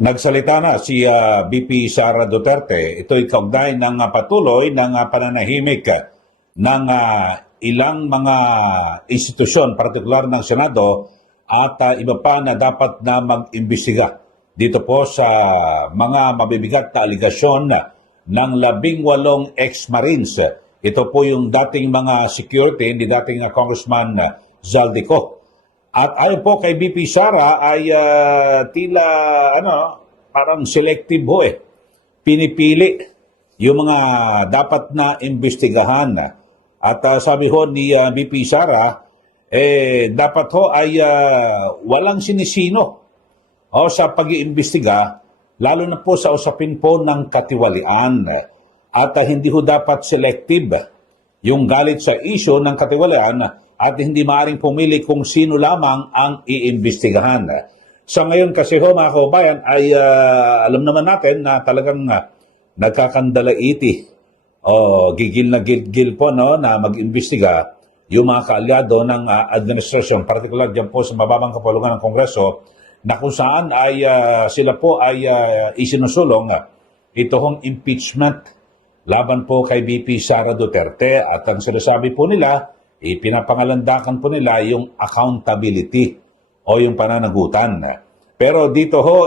Nagsalita na si VP Sara Duterte. Ito'y kaugnay ng patuloy ng pananahimik ng ilang mga institusyon, partikular ng Senado at iba pa na dapat na mag-imbestiga dito po sa mga mabibigat na aligasyon ng 18 ex-Marines. Ito po yung dating mga security ni dating Congressman Zaldico. At ayon po kay VP Sara ay tila parang selective ho eh. Pinipili yung mga dapat na imbestigahan. At sabi ho ni VP Sara, dapat ho ay walang sinisino sa pag-iimbestiga, lalo na po sa usapin po ng katiwalian. At hindi ho dapat selective yung galit sa issue ng katiwalian at hindi maaaring pumili kung sino lamang ang iimbestigahan. Sa ngayon kasi ho mga kababayan ay alam naman natin na talagang nagkakandalaiti o gigil na gigil po na mag-imbestiga yung mga kaalyado ng administrasyon, particular dyan po sa mababang kapulungan ng Kongreso, na kung saan ay sila po ay isinusulong ito hong impeachment laban po kay VP Sara Duterte. At ang sinasabi po nila, pinapangalandakan po nila yung accountability o yung pananagutan. Pero dito ho,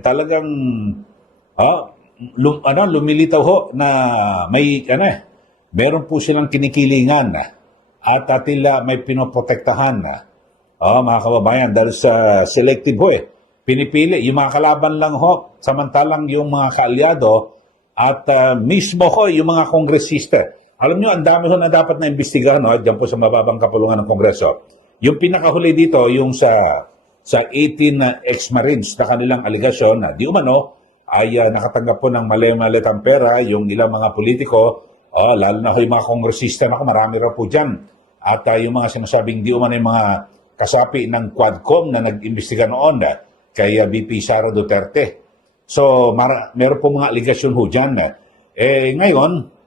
talagang lumilitaw ho na meron po silang kinikilingan at tila may pinoprotektahan. Mga kababayan, dahil sa selective ho pinipili yung mga kalaban lang ho, samantalang yung mga kaalyado at mismo ho yung mga kongresista. Alam nyo, ang dami ho na dapat na imbestigahan dyan po sa mababang kapulungan ng Kongreso. Yung pinakahuli dito, yung sa 18 ex-Marines na kanilang aligasyon na di umano ay nakatanggap po ng mali-malitang pera yung ilang mga politiko, lalo na ho yung mga kongresista, marami raw po dyan. At yung mga sinasabing di umano yung mga kasapi ng Quadcom na nag-imbestiga noon kay VP Sara Duterte. So, meron po mga aligasyon ho dyan. Ngayon,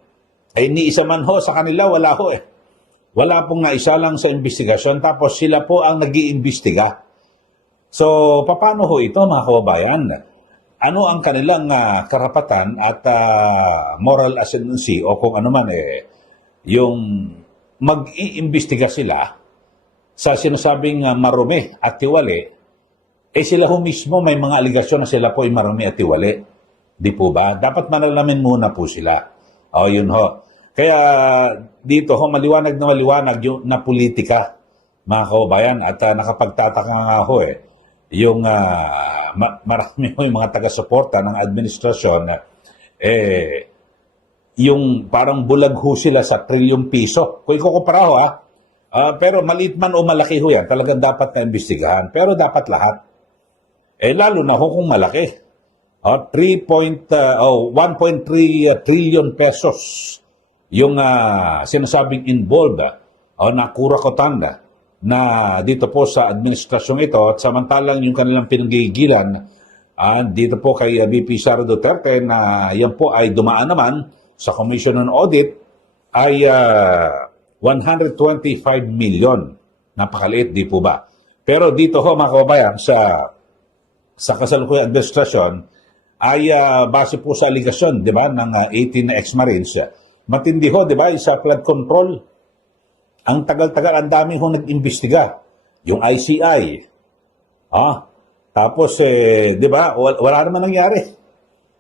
ni isa man ho sa kanila, wala ho Wala pong naisa lang sa investigasyon, tapos sila po ang nag-iimbestiga. So, paano ho ito mga kababayan? Ano ang kanilang karapatan at moral ascendancy o kung ano man yung mag-iimbestiga sila sa sinasabing marumi at tiwali, sila ho mismo may mga aligasyon na sila po ay marumi at tiwali. Di po ba? Dapat manalamin muna po sila. Yun ho. Kaya dito ho, maliwanag yung na politika, mga kababayan, at nakapagtataka nga ho yung marami ho yung mga taga-suporta ng administrasyon, yung parang bulag ho sila sa trilyong piso. Kung ikukumpara ho pero maliit man o malaki ho yan, talagang dapat na imbestigahan. Pero dapat lahat. Lalo na ho kung malaki. 1.3 trillion pesos yung sinasabing involved na kurakotan na dito po sa administrasyong ito, at samantalang yung kanilang pinanggigilan dito po kay VP Sara Duterte na yan po ay dumaan naman sa Commission on Audit ay 125 million. Napakaliit, di po ba? Pero dito ho mga kababayan, sa kasalukuyang administrasyon ay base po sa aligasyon, di ba, ng 18 na ex-Marines. Matindi ho, di ba, sa flood control. Ang tagal-tagal, ang dami ho nag-imbestiga. Yung ICI. Tapos, di ba, wala naman nangyari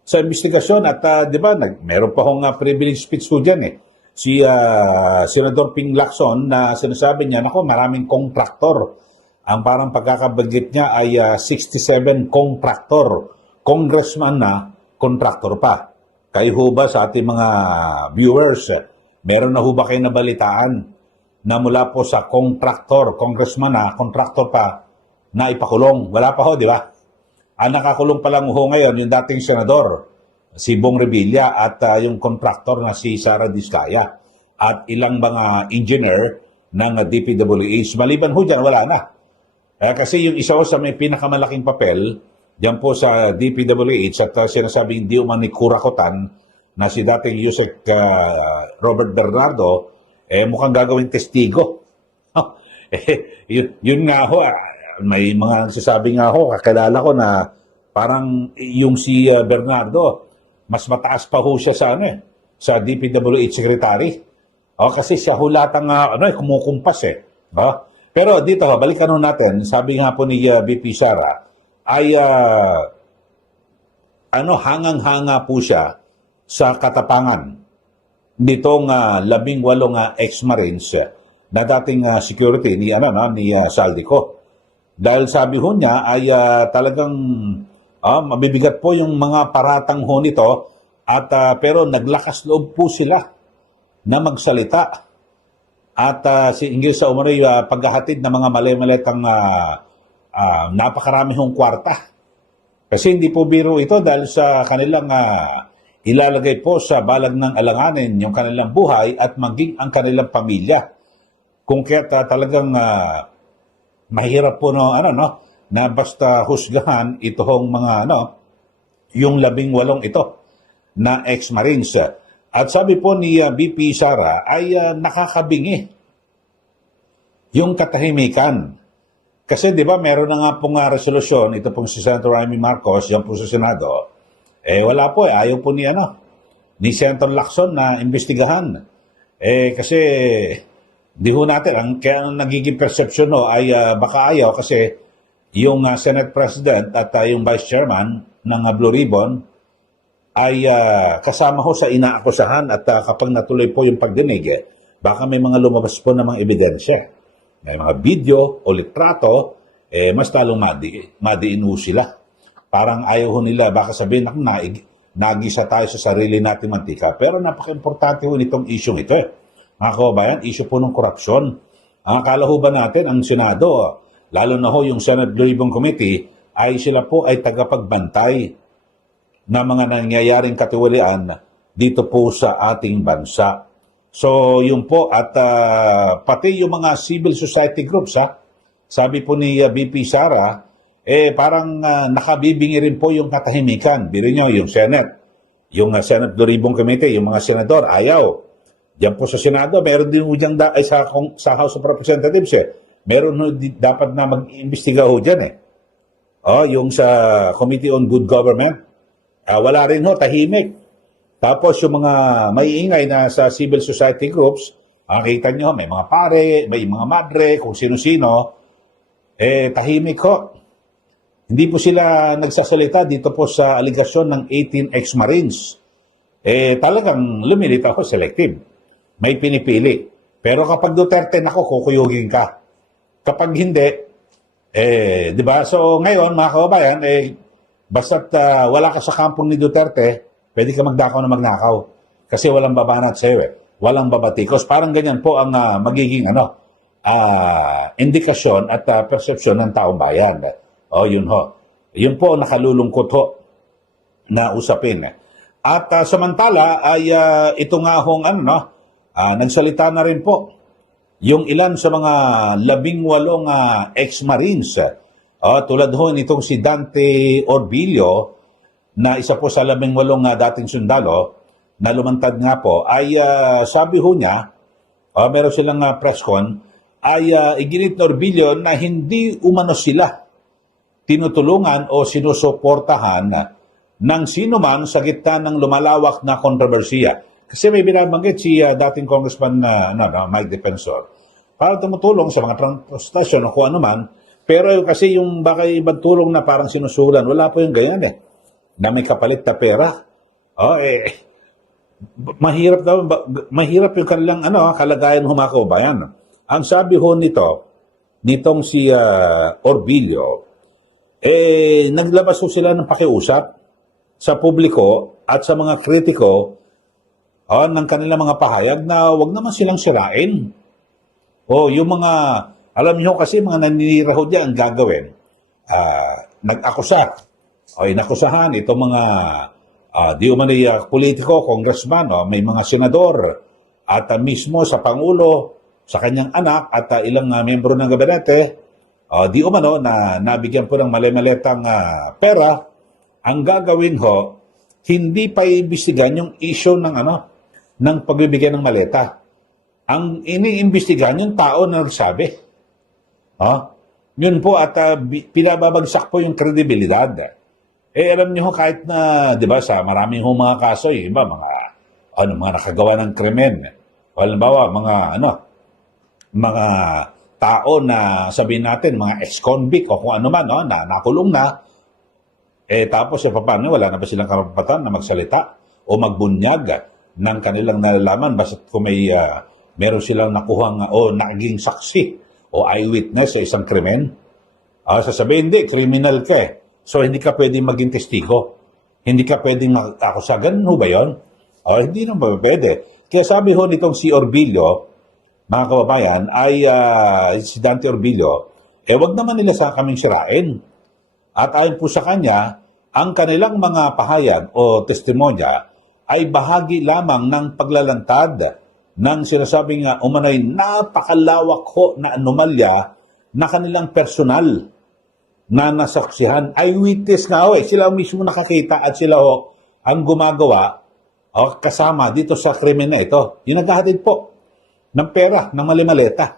sa investigasyon. At, di ba, meron pa hong privilege speech ko dyan Si Senador Ping Lacson na sinasabi niya, nako, maraming kontraktor. Ang parang pagkakabanggit niya ay 67 kontraktor. Congressman na kontraktor pa. Kayo ho ba sa ating mga viewers, meron na ho ba kayo nabalitaan na mula po sa kontraktor, congressman na kontraktor pa na ipakulong? Wala pa ho, di ba? Ang nakakulong pa lang ho ngayon yung dating senador, si Bong Revilla, at yung kontraktor na si Sara Diskaya at ilang mga engineer ng DPWH. Maliban ho dyan, wala na. Kasi yung isa ho sa may pinakamalaking papel, diyan po sa DPWH at sinasabing di umani kurakotan na si dating Yusek Robert Bernardo, mukhang gagawing testigo. Yun nga ho, may mga nagsasabi nga ho, kakilala ko na Parang yung si Bernardo, mas mataas pa ho siya sa sa DPWH secretary. Kasi siya ho lahat ang kumukumpas Pero dito balikan ho natin, sabi nga po ni VP Sara ay hangang-hanga po siya sa katapangan nitong 18 ex-marines na dating security ni Saldico. Dahil sabi ho niya ay talagang mabibigat po yung mga paratang ho nito at pero naglakas loob po sila na magsalita at hinggil sa umano'y paghahatid ng mga mali-malitang napakarami hong kwarta. Kasi hindi po biro ito dahil sa kanilang ilalagay po sa balag ng alanganin yung kanilang buhay at maging ang kanilang pamilya. Kung kaya talagang mahirap po na basta husgahan itong mga yung 18 ito na ex-marines. At sabi po ni VP Sara ay nakakabingi yung katahimikan. Kasi 'di ba meron na nga pong resolusyon ito pong si Senator Amy Marcos yan po sa Senado. Wala po ayaw po ni Senator Lacson na imbestigahan. Kasi di ho natin kaya ang nagiging perception ay baka ayaw kasi yung Senate President at yung Vice Chairman ng Blue Ribbon ay kasama ho sa inaakusahan at kapag natuloy po yung pagdinig, baka may mga lumabas po na mga ebidensya. May mga video o litrato, mas talong madiin ho sila. Parang ayaw ho nila, baka sabihin, nagisa tayo sa sarili natin mantika. Pero napaka-importante ho nitong isyong ito. Mga kababayan, issue po ng korupsyon. Akala ho ba natin, ang Senado, lalo na ho yung Senate Blue Ribbon Committee, ay sila po ay tagapagbantay na mga nangyayaring katiwalian dito po sa ating bansa. So, yun po, at pati yung mga civil society groups, sabi po ni VP Sara, parang nakabibingi rin po yung katahimikan. Biro nyo, yung Senate, yung Senate Blue Ribbon Committee, yung mga senador, ayaw. Diyan po sa Senado, meron din ho dyan sa House of Representatives, meron ho dapat na mag-imbestiga ho dyan yung sa Committee on Good Government, wala rin ho, tahimik. Tapos yung mga maiingay na sa civil society groups, nakita nyo, may mga pare, may mga madre, kung sino-sino, tahimik ho. Hindi po sila nagsasalita dito po sa aligasyon ng 18 ex-marines. Talagang lumilitaw ho, selective. May pinipili. Pero kapag Duterte, kukuyugin ka. Kapag hindi, di ba? So ngayon, mga kababayan, basta't wala ka sa kampong ni Duterte, pwede ka magdakaw na magnakaw. Kasi walang babanat sa'yo Walang babatikos. Parang ganyan po ang magiging indikasyon at persepsyon ng taong bayan. Yun ho. Yun po nakalulungkot ho na usapin. At samantala ay ito nga hong nagsalita na rin po yung ilan sa mga 18 ex-marines. Tulad ho nitong si Dante Orbilio na isa po sa 18 dating sundalo na lumantad nga po ay sabi ho niya, meron silang press con, ay iginit na Orbilio na hindi umano sila tinutulungan o sinusuportahan ng sino man sa gitna ng lumalawak na kontrobersiya. Kasi may binabanggit si dating Congressman Mike Defensor. Para tumutulong sa mga transportasyon o kung ano man, pero kasi yung baka ibang tulong na parang sinusulan, wala po yung ganyan na may kapalit na pera. Mahirap yung kanilang kalagayan humako bayan. Ang sabi ho nitong si Orbilio, naglabas ho sila ng pakiusap sa publiko at sa mga kritiko ng kanilang mga pahayag na wag naman silang sirain. Yung mga, alam niyo kasi mga naninira ho dyan, ang gagawin, nag-akusa. Inakusahan itong mga di umano'y politiko, congressman, may mga senador, at mismo sa Pangulo, sa kanyang anak, at ilang membro ng gabinete, di umano na nabigyan po ng mali-malitang pera, ang gagawin ho, hindi pa iimbestigahan yung issue ng pagbibigyan ng maleta. Ang iniimbestigahan yung tao na nagsabi. Yun po at pinababagsak po yung kredibilidad Alam niyo ho, kahit na, di ba, sa maraming ho mga kaso, yung iba, mga nakagawa ng krimen. Halimbawa, mga tao na sabihin natin, mga ex-convict o kung ano man, no, na nakulong na, tapos paano, wala na ba silang karapatan na magsalita o magbunyag ng kanilang nalalaman basta kung meron silang nakuhang o naging saksi o eyewitness sa isang krimen? Sasabihin, hindi, criminal ka eh. So, hindi ka pwedeng maging testigo. Hindi ka pwedeng mag-akusa. Ganun ho ba yun? Hindi naman pwede. Kaya sabi ho nitong si Orbilio, mga kababayan, si Dante Orbilio, wag naman nila sa kaming sirain. At ayon po sa kanya, ang kanilang mga pahayag o testimonya ay bahagi lamang ng paglalantad ng sinasabing umano'y napakalawak ho na anomalya na kanilang personal na nasaksihan. Eyewitness nga ho, sila mismo nakakita at sila ho ang gumagawa kasama dito sa krimen na ito. Yung naghahatid po ng pera, ng malimaleta.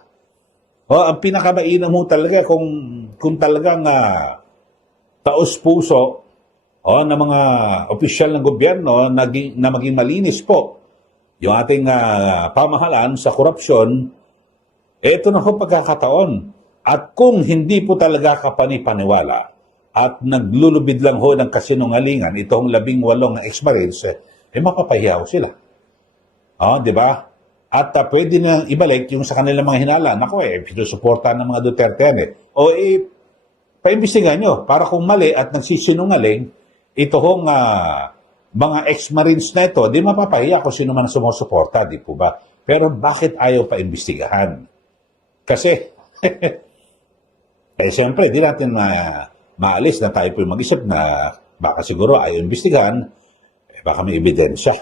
Ang pinakamainam mo talaga kung talagang taos-puso ng mga opisyal ng gobyerno na maging malinis po yung ating pamahalaan sa korupsyon, ito na ho pagkakataon. At kung hindi po talaga kapanipaniwala at naglulubid lang ho ng kasinungalingan itong 18 na ex-Marines, mapapahiya ho sila. Di ba? At pwede na ibalik yung sa kanilang mga hinala. Naku pinusuporta ng mga Duterte yan paimbestigahan nyo para kung mali at nagsisinungaling, ito hong mga ex-Marines na ito, di mapapahiya kung sino man sumusuporta, di po ba? Pero bakit ayaw paimbestigahan? Kasi, siyempre, di natin maalis na tayo po yung mag-isip na baka siguro ayaw imbestigahan, baka may ebidensya.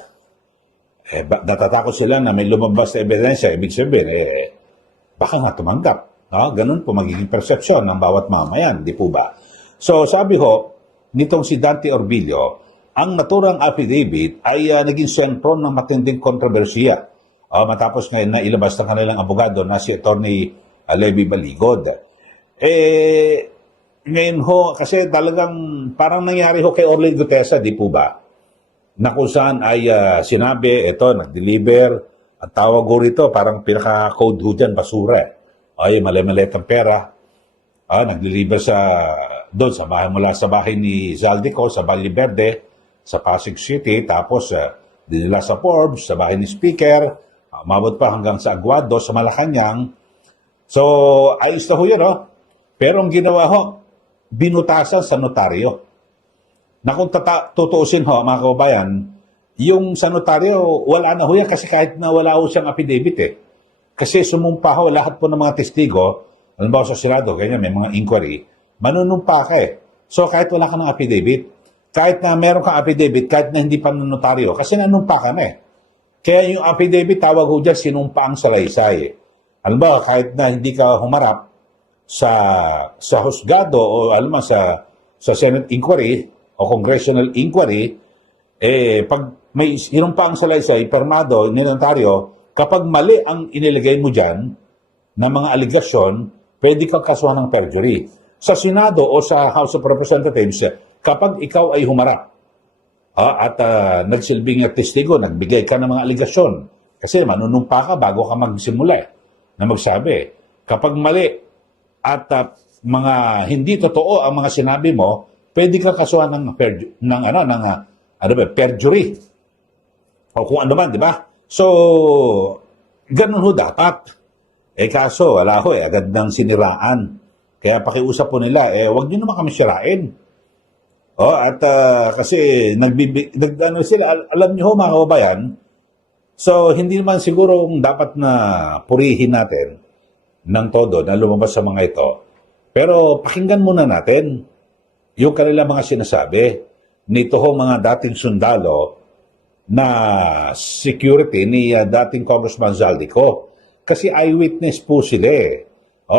Natatakot sila na may lumabas na ebidensya, ibig sabihin, baka nga tumanggap. Ganun po magiging persepsyon ng bawat mamayan, di po ba? So sabi ho, nitong si Dante Orbilio, ang naturang affidavit ay naging sentro ng matinding kontrobersiya. Matapos ngayon na ilabas ng kanilang abogado na si Atty. Levy Baligod. Ngayon ho, kasi talagang parang nangyari ho kay Orly Gutesa, di po ba? Na kung saan ay sinabi, nag-deliver, at tawag ho rito, parang pinaka-code ho dyan, basura. Mali-maliit ang pera. Nag-deliver doon sa bahay, mula sa bahay ni Zaldico, sa Valle Verde, sa Pasig City, tapos dinila sa Forbes, sa bahay ni Speaker, umabot pa hanggang sa Aguado, sa Malacanang. So, ayos na ho yun, Pero ang ginawa ho, binutasan sa notaryo. Na kung tutuusin ho, mga kababayan, yung sa notaryo, wala na ho yan kasi kahit na wala ho siyang affidavit Kasi sumumpa ho lahat po ng mga testigo, halimbawa sa Senado, ganyan, may mga inquiry, manunumpa ka So kahit wala ka ng affidavit, kahit na meron kang affidavit, kahit na hindi pa notaryo, kasi nanumpa ka na Kaya yung affidavit, tawag ho dyan, sinumpa ang salaysay. Halimbawa, kahit na hindi ka humarap sa husgado o sa Senate inquiry o Congressional inquiry, pag may sinumpa ang salaysay, permado, notaryo, kapag mali ang inilagay mo dyan na mga aligasyon, pwede kang kasuhan ng perjury. Sa Senado o sa House of Representatives, kapag ikaw ay humarap at nagsilbing testigo, nagbigay ka ng mga aligasyon, kasi manunumpa ka bago ka magsimula na magsabi. Kapag mali at mga hindi totoo ang mga sinabi mo, pwede kang kasuhan ng perjury. O kung ano man, di ba? So, ganun ho dapat. Kaso, wala ho agad nang siniraan. Kaya pakiusap po nila, wag nyo naman kami sirain. Kasi sila, alam nyo ho mga kababayan, so hindi naman siguro dapat na purihin natin ng todo na lumabas sa mga ito. Pero pakinggan muna natin yung kanilang mga sinasabi nito ho mga dating sundalo na security ni dating Congressman Zaldico. Kasi eyewitness po sila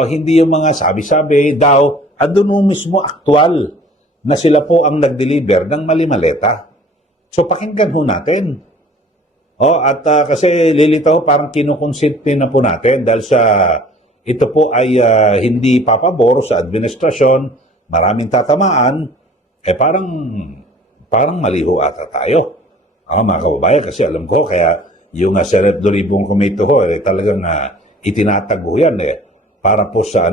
hindi yung mga sabi-sabi daw, andun mismo aktual na sila po ang nag-deliver ng mali-maleta. So pakinggan ho natin. Kasi lilitaw parang kinukonsente na po natin dahil sa ito po ay hindi papabor sa administrasyon, maraming tatamaan, parang maliho ata tayo. Mga kababayan, kasi alam ko, kaya yung Senate Doribong Committee ho, talagang itinatago yan para po sa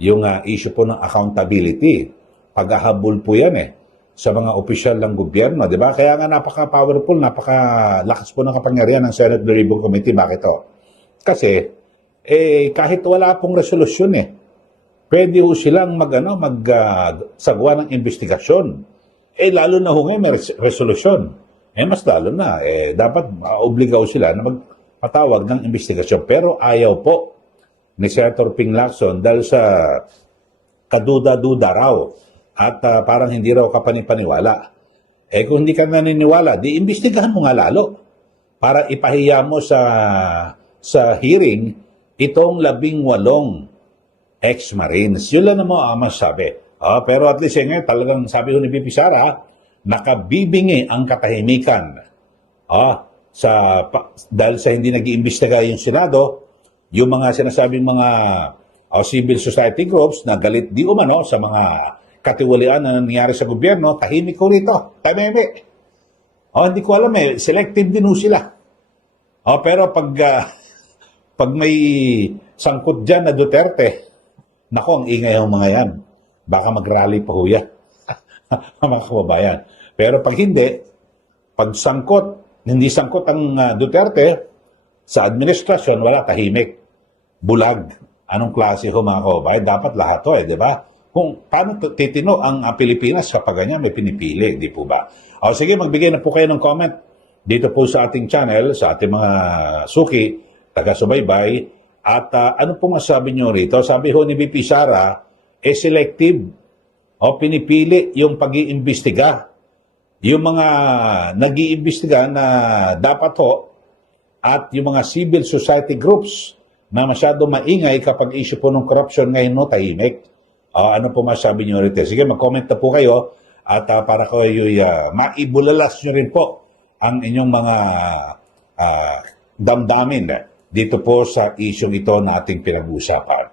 yung issue po ng accountability. Paghahabol po yan sa mga opisyal ng gobyerno, di ba? Kaya nga napaka-powerful, napakalakas po ng kapangyarihan ng Senate Doribong Committee. Bakit to? Kasi, kahit wala pong resolusyon pwede ho silang magsagwa ng investigasyon. Lalo na ho ngayon may resolusyon. Mas lalo na, dapat obligaw sila na magpatawag ng investigasyon. Pero ayaw po ni Senator Ping Lacson dahil sa kaduda-duda raw at parang hindi raw kapanipaniwala. Kung hindi ka naniniwala, di imbestigahan mo nga lalo para ipahiya mo sa hearing itong 18 ex-Marines. Yun lang naman ang masasabi. Pero at least ngayon, talagang sabi ko ni BP Sara, nakabibingi ang katahimikan. Dahil sa hindi nag-iimbestiga yung Senado, yung mga sinasabing mga civil society groups na galit di umano sa mga katiwalian na nangyari sa gobyerno, tahimik ko rito. Tahimik. Hindi ko alam selective din ho sila. Pero pag may sangkot dyan na Duterte, nako, ang ingay ng mga yan. Baka mag-rally pa ho yan. Mga kababayan. Pero pag hindi, pag hindi sangkot ang Duterte, sa administrasyon, wala, tahimik. Bulag. Anong klase ho mga kababayan? Dapat lahat ho, di ba? Kung paano titino ang Pilipinas kapag ganyan may pinipili, di po ba? Sige, magbigay na po kayo ng comment dito po sa ating channel, sa ating mga suki, taga-subaybay. At ano po masabi nyo rito? Sabi ho ni BP Sara, selective. Pinipili yung pag-iimbestiga. Yung mga nag-iimbestiga na dapat ho, at yung mga civil society groups na masyado maingay kapag issue po ng corruption ngayon no, tahimik. Ano po masabi nyo rito? Sige, mag-comment na po kayo at para kayo maibulalas nyo rin po ang inyong mga damdamin dito po sa issue ito na ating pinag-uusapan.